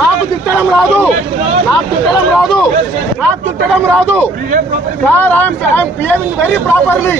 నాకు తిట్టడం రాదు sir. I'm behaving very properly.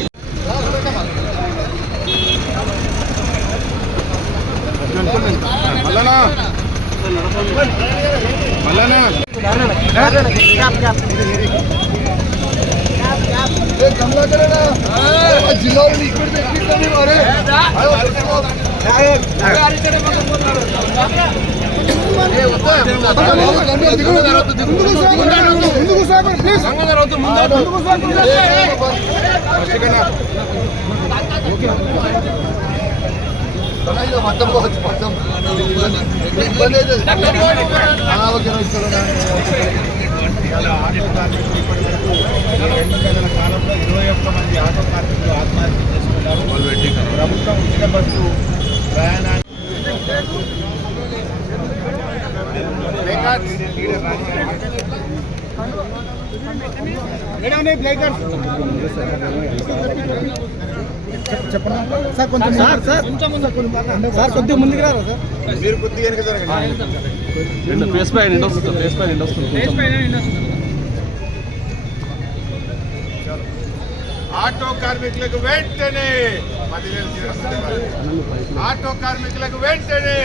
మొత్తం మొత్తం ఇబ్బంది అయితే ఎన్నికల కాలంలో 21 మంది ఆటో కార్మికులు ఆత్మహత్య చేసుకున్నారు. ప్రభుత్వం ఉచిత బస్సు ప్రయాణాన్ని చెప్పండి సార్. కొంచెం సార్ కొద్దిగా ముందుకు రారా సార్. మీరు కొద్దిగా వెనక జరగండి. ఫేస్ పై ఎండ్ వస్తుంది. ఆటో కార్మికులకు వెంటనే 10,000 ఆటో కార్మికులకు వెంటనే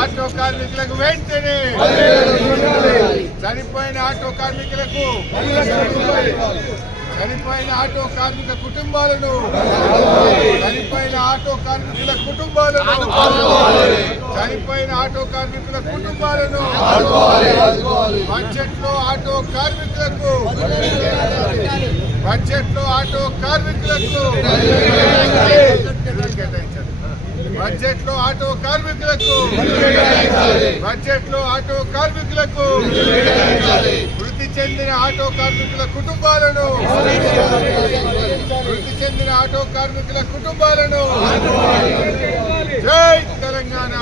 ఆటో కార్మికులకు వెంటనే చనిపోయిన ఆటో కార్మికులకు చనిపోయిన ఆటో కార్మిక కుటుంబాలను చనిపోయిన ఆటో కార్మికుల కుటుంబాలను చనిపోయిన ఆటో కార్మికుల కుటుంబాలను బడ్జెట్లో ఆటో కార్మికులకు బడ్జెట్లో ఆటో కార్మికులకు బడ్జెట్లో ఆటో కార్మికులకు బడ్జెట్లో ఆటో కార్మికులకు వృద్ధి చెందిన ఆటో కార్మికుల కుటుంబాలను వృద్ధి చెందిన ఆటో కార్మికుల కుటుంబాలను జై తెలంగాణ.